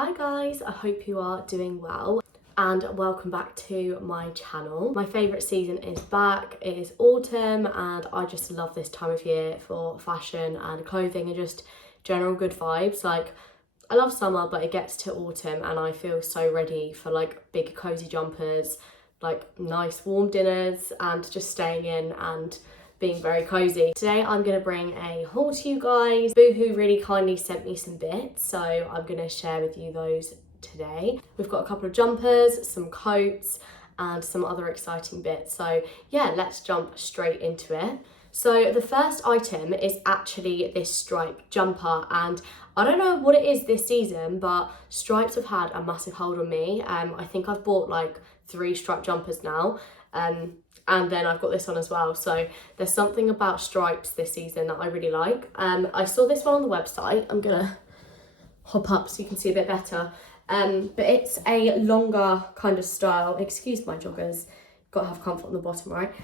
Hi guys, I hope you are doing well and welcome back to my channel. My favourite season is back, it is autumn and I just love this time of year for fashion and clothing and just general good vibes. Like, I love summer but it gets to autumn and I feel so ready for like big cozy jumpers, like nice warm dinners and just staying in and being very cozy. Today I'm going to bring a haul to you guys. Boohoo really kindly sent me some bits, so I'm going to share with you those today. We've got a couple of jumpers, some coats and some other exciting bits. So yeah, let's jump straight into it. So the first item is actually this stripe jumper, and I don't know what it is this season, but stripes have had a massive hold on me. I think I've bought like 3 striped jumpers now. And then I've got this one as well. So there's something about stripes this season that I really like. I saw this one on the website. I'm gonna hop up so you can see a bit better. But it's a longer kind of style. Excuse my joggers. Gotta have comfort on the bottom, right?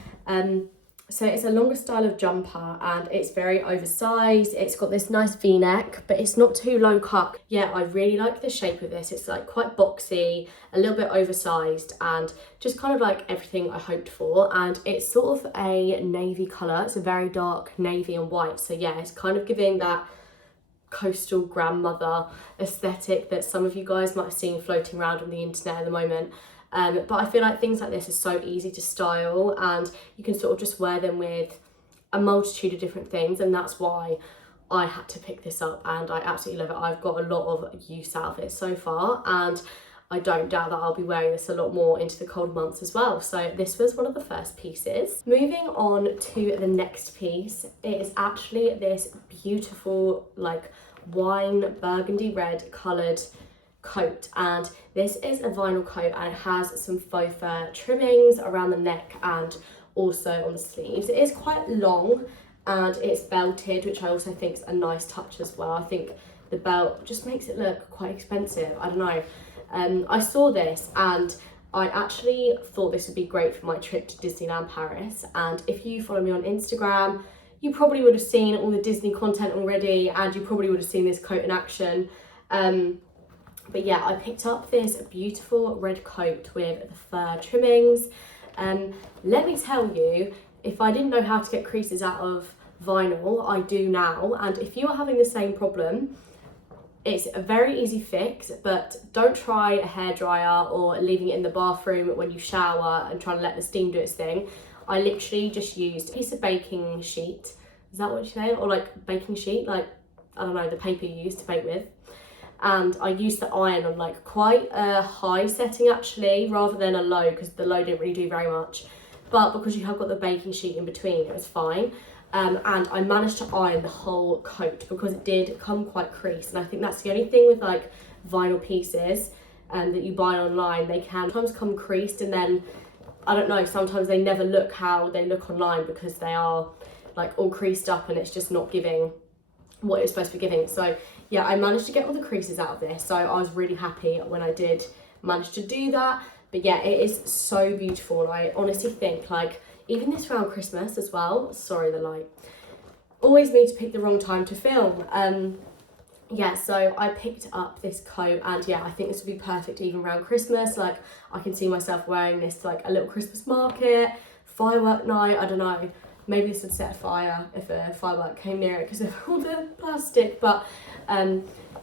So it's a longer style of jumper and it's very oversized. It's got this nice V-neck, but it's not too low cut. Yeah, I really like the shape of this. It's like quite boxy, a little bit oversized and just kind of like everything I hoped for. And it's sort of a navy colour. It's a very dark navy and white. So yeah, it's kind of giving that coastal grandmother aesthetic that some of you guys might have seen floating around on the internet at the moment. But I feel like things like this are so easy to style and you can sort of just wear them with a multitude of different things, and that's why I had to pick this up and I absolutely love it. I've got a lot of use out of it so far and I don't doubt that I'll be wearing this a lot more into the cold months as well. So this was one of the first pieces. Moving on to the next piece, it is actually this beautiful like wine burgundy red coloured coat, and this is a vinyl coat and it has some faux fur trimmings around the neck and also on the sleeves. It is quite long and it's belted, which I also think is a nice touch as well. I think the belt just makes it look quite expensive. I don't know. I saw this and I actually thought this would be great for my trip to Disneyland Paris, and if you follow me on Instagram you probably would have seen all the Disney content already and you probably would have seen this coat in action. But yeah, I picked up this beautiful red coat with the fur trimmings. Let me tell you, if I didn't know how to get creases out of vinyl, I do now. And if you are having the same problem, it's a very easy fix, but don't try a hairdryer or leaving it in the bathroom when you shower and trying to let the steam do its thing. I literally just used a piece of baking sheet. Is that what you say? Or like baking sheet, like, I don't know, the paper you use to bake with. And I used the iron on like quite a high setting actually, rather than a low, because the low didn't really do very much. But because you have got the baking sheet in between, it was fine. And I managed to iron the whole coat because it did come quite creased. And I think that's the only thing with like vinyl pieces that you buy online. They can sometimes come creased and then, I don't know, sometimes they never look how they look online because they are like all creased up and it's just not giving what it's supposed to be giving. So yeah, I managed to get all the creases out of this, so I was really happy when I did manage to do that. But yeah, it is so beautiful and I honestly think like even this around Christmas as well, sorry the light, always need to pick the wrong time to film. Yeah, so I picked up this coat and yeah, I think this would be perfect even around Christmas. Like I can see myself wearing this to like a little Christmas market, firework night, I don't know. Maybe this would set a fire if a firework came near it because of all the plastic. But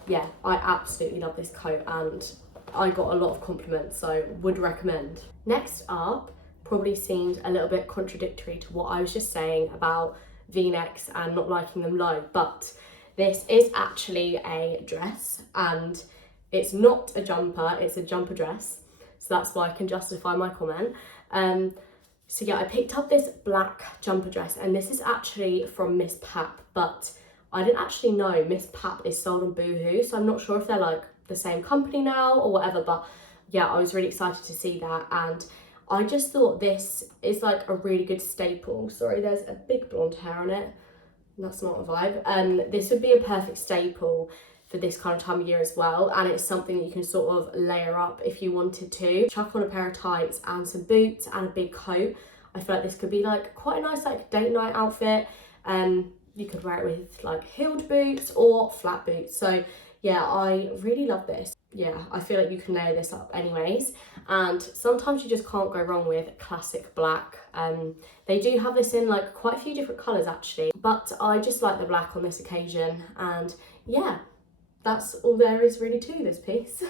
yeah, I absolutely love this coat and I got a lot of compliments, so would recommend. Next up, probably seemed a little bit contradictory to what I was just saying about V-necks and not liking them low, but this is actually a dress and it's not a jumper, it's a jumper dress. So that's why I can justify my comment. So yeah, I picked up this black jumper dress and this is actually from Miss Pap, but I didn't actually know Miss Pap is sold on Boohoo, so I'm not sure if they're like the same company now or whatever, but yeah, I was really excited to see that and I just thought this is like a really good staple. Sorry, there's a big blonde hair on it. That's not a vibe. This would be a perfect staple for this kind of time of year as well, and it's something that you can sort of layer up if you wanted to. Chuck on a pair of tights and some boots and a big coat. I feel like this could be like quite a nice like date night outfit. You could wear it with like heeled boots or flat boots. So yeah, I really love this. Yeah, I feel like you can layer this up anyways, and sometimes you just can't go wrong with classic black. They do have this in like quite a few different colours actually, but I just like the black on this occasion, and yeah, that's all there is really to this piece.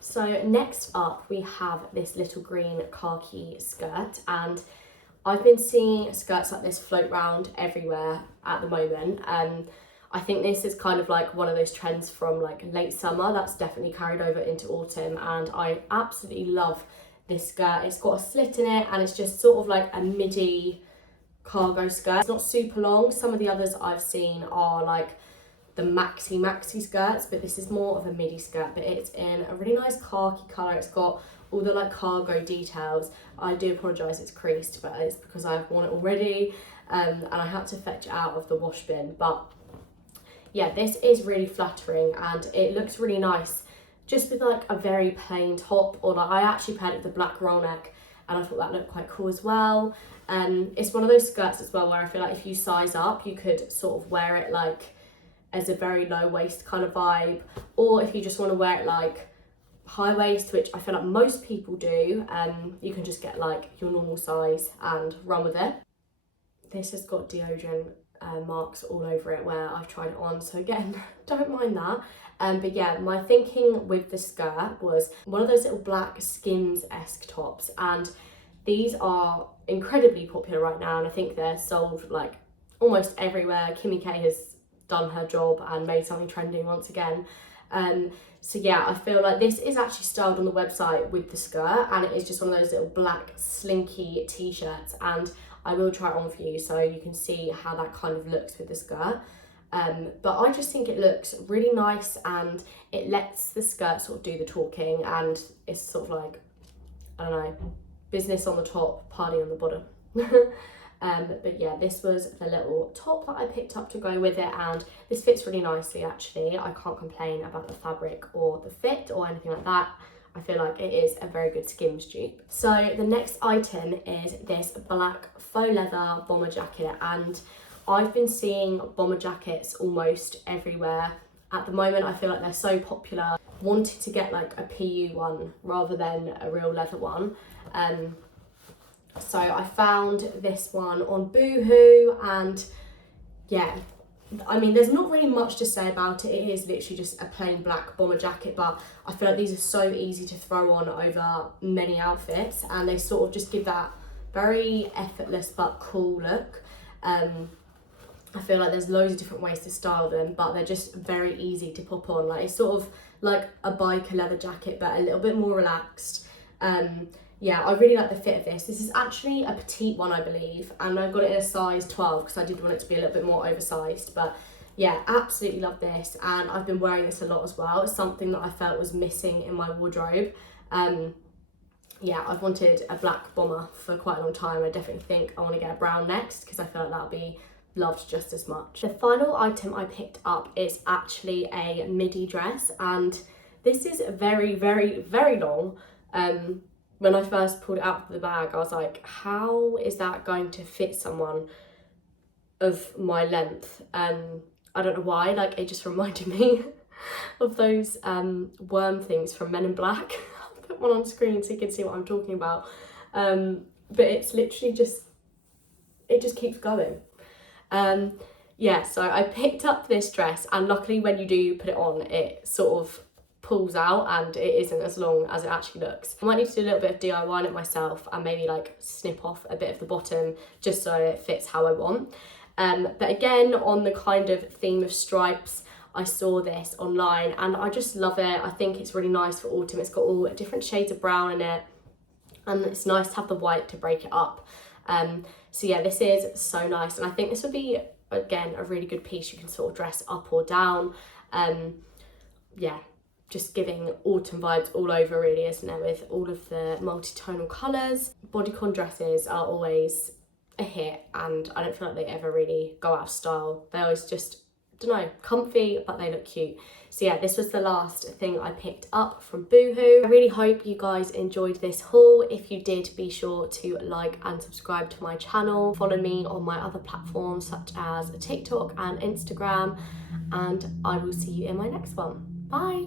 So next up we have this little green khaki skirt, and I've been seeing skirts like this float around everywhere at the moment. I think this is kind of like one of those trends from like late summer that's definitely carried over into autumn, and I absolutely love this skirt. It's got a slit in it and it's just sort of like a midi cargo skirt. It's not super long. Some of the others I've seen are like the maxi skirts, but this is more of a midi skirt, but it's in a really nice khaki colour. It's got all the like cargo details. I do apologise it's creased, but it's because I've worn it already, and I had to fetch it out of the wash bin. But yeah, this is really flattering and it looks really nice just with like a very plain top, or like I actually paired it with a black roll neck and I thought that looked quite cool as well. It's one of those skirts as well where I feel like if you size up, you could sort of wear it like as a very low waist kind of vibe, or if you just want to wear it like high waist, which I feel like most people do, you can just get like your normal size and run with it. This has got deodorant marks all over it where I've tried it on, so again, don't mind that. But yeah, my thinking with the skirt was one of those little black Skims-esque tops, and these are incredibly popular right now, and I think they're sold like almost everywhere. Kimmy K has done her job and made something trending once again. So yeah, I feel like this is actually styled on the website with the skirt, and it is just one of those little black slinky t-shirts, and I will try it on for you so you can see how that kind of looks with the skirt. But I just think it looks really nice and it lets the skirt sort of do the talking, and it's sort of like, I don't know, business on the top, party on the bottom. But yeah, this was the little top that I picked up to go with it, and this fits really nicely actually. I can't complain about the fabric or the fit or anything like that. I feel like it is a very good Skims dupe. So the next item is this black faux leather bomber jacket, and I've been seeing bomber jackets almost everywhere at the moment. I feel like they're so popular. Wanted to get like a PU one rather than a real leather one. So I found this one on Boohoo, and yeah, I mean, there's not really much to say about it. It is literally just a plain black bomber jacket, but I feel like these are so easy to throw on over many outfits, and they sort of just give that very effortless but cool look. I feel like there's loads of different ways to style them, but they're just very easy to pop on. Like, it's sort of like a biker leather jacket, but a little bit more relaxed. Yeah, I really like the fit of this. This is actually a petite one, I believe, and I got it in a size 12 because I did want it to be a little bit more oversized. But yeah, absolutely love this, and I've been wearing this a lot as well. It's something that I felt was missing in my wardrobe. Yeah, I've wanted a black bomber for quite a long time. I definitely think I want to get a brown next because I feel like that'll be loved just as much. The final item I picked up is actually a midi dress, and this is very, very, very long. When I first pulled it out of the bag, I was like, how is that going to fit someone of my length? I don't know why, like it just reminded me of those worm things from Men in Black. I'll put one on screen so you can see what I'm talking about. But it's literally just, it just keeps going. Yeah, so I picked up this dress, and luckily when you do put it on, it sort of pulls out and it isn't as long as it actually looks. I might need to do a little bit of DIY on it myself and maybe like snip off a bit of the bottom just so it fits how I want. But again, on the kind of theme of stripes, I saw this online and I just love it. I think it's really nice for autumn. It's got all different shades of brown in it, and it's nice to have the white to break it up. So yeah, this is so nice, and I think this would be, again, a really good piece you can sort of dress up or down. Yeah, just giving autumn vibes all over really, isn't it, with all of the multi-tonal colours. Bodycon dresses are always a hit, and I don't feel like they ever really go out of style. They always just don't know, comfy, but they look cute. So yeah, this was the last thing I picked up from Boohoo. I really hope you guys enjoyed this haul. If you did, be sure to like and subscribe to my channel. Follow me on my other platforms such as TikTok and Instagram, and I will see you in my next one. Bye.